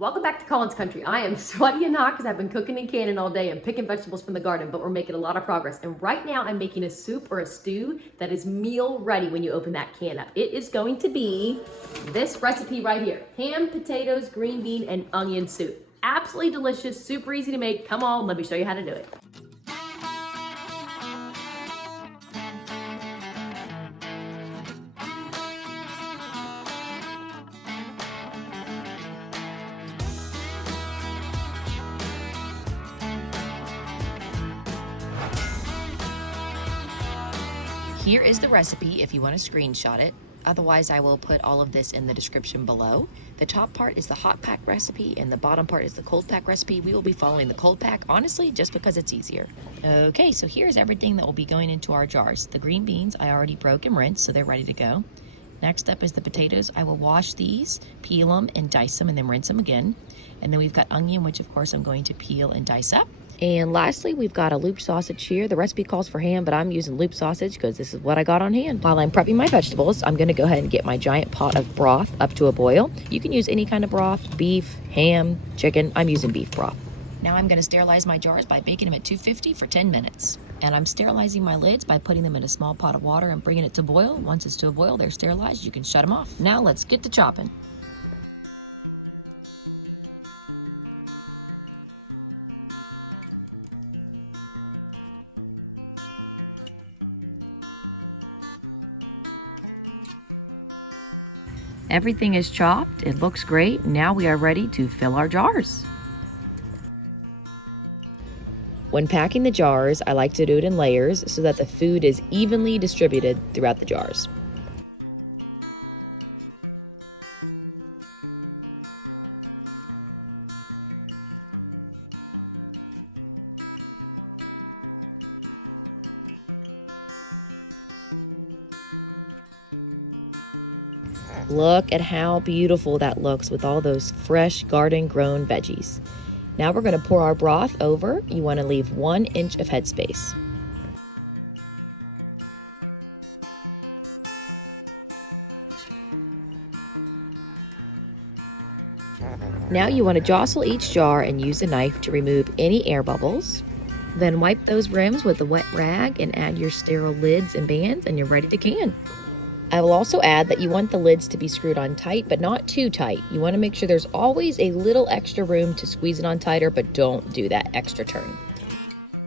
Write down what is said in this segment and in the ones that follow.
Welcome back to Colin's Country. I am sweaty and hot because I've been cooking and canning all day and picking vegetables from the garden, but we're making a lot of progress. And right now I'm making a soup or a stew that is meal ready when you open that can up. It is going to be this recipe right here. Ham, potatoes, green bean, and onion soup. Absolutely delicious, super easy to make. Come on, let me show you how to do it. Here is the recipe if you want to screenshot it. Otherwise, I will put all of this in the description below. The top part is the hot pack recipe and the bottom part is the cold pack recipe. We will be following the cold pack, honestly, just because it's easier. Okay, so here's everything that will be going into our jars. The green beans I already broke and rinsed, so they're ready to go. Next up is the potatoes. I will wash these, peel them, and dice them, and then rinse them again. And then we've got onion, which of course I'm going to peel and dice up. And lastly, we've got a looped sausage here. The recipe calls for ham, but I'm using looped sausage because this is what I got on hand. While I'm prepping my vegetables, I'm gonna go ahead and get my giant pot of broth up to a boil. You can use any kind of broth, beef, ham, chicken. I'm using beef broth. Now I'm gonna sterilize my jars by baking them at 250 for 10 minutes. And I'm sterilizing my lids by putting them in a small pot of water and bringing it to boil. Once it's to a boil, they're sterilized. You can shut them off. Now let's get to chopping. Everything is chopped. It looks great. Now we are ready to fill our jars. When packing the jars, I like to do it in layers so that the food is evenly distributed throughout the jars. Look at how beautiful that looks with all those fresh garden-grown veggies. Now we're going to pour our broth over. You want to leave 1 inch of headspace. Now you want to jostle each jar and use a knife to remove any air bubbles. Then wipe those rims with a wet rag and add your sterile lids and bands, and you're ready to can. I will also add that you want the lids to be screwed on tight, but not too tight. You want to make sure there's always a little extra room to squeeze it on tighter, but don't do that extra turn.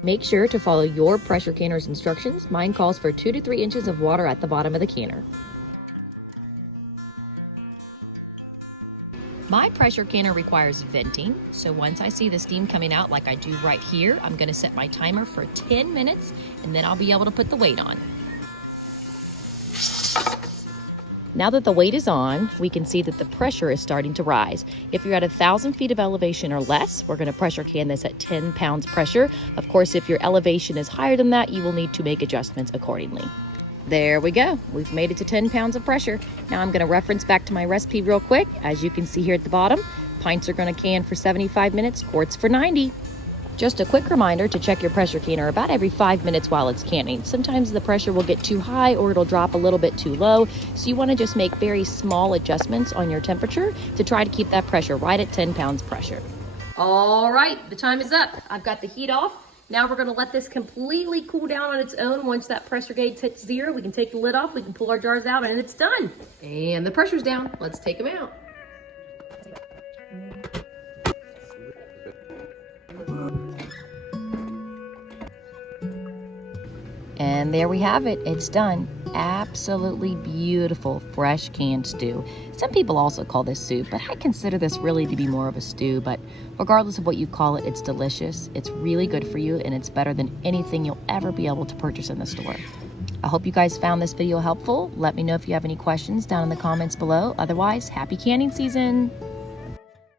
Make sure to follow your pressure canner's instructions. Mine calls for 2 to 3 inches of water at the bottom of the canner. My pressure canner requires venting, so once I see the steam coming out like I do right here, I'm going to set my timer for 10 minutes, and then I'll be able to put the weight on. Now that the weight is on, we can see that the pressure is starting to rise. If you're at 1,000 feet of elevation or less, we're going to pressure can this at 10 pounds pressure. Of course, if your elevation is higher than that, you will need to make adjustments accordingly. There we go. We've made it to 10 pounds of pressure. Now I'm going to reference back to my recipe real quick. As you can see here at the bottom, pints are going to can for 75 minutes, quarts for 90. Just a quick reminder to check your pressure canner about every 5 minutes while it's canning. Sometimes the pressure will get too high or it'll drop a little bit too low. So you want to just make very small adjustments on your temperature to try to keep that pressure right at 10 pounds pressure. All right, the time is up. I've got the heat off. Now we're gonna let this completely cool down on its own. Once that pressure gauge hits 0, we can take the lid off, we can pull our jars out, and it's done. And the pressure's down. Let's take them out. And there we have it. It's done. Absolutely beautiful fresh canned stew. Some people also call this soup, but I consider this really to be more of a stew. But regardless of what you call it, it's delicious. It's really good for you, and it's better than anything you'll ever be able to purchase in the store. I hope you guys found this video helpful. Let me know if you have any questions down in the comments below. Otherwise, happy canning season.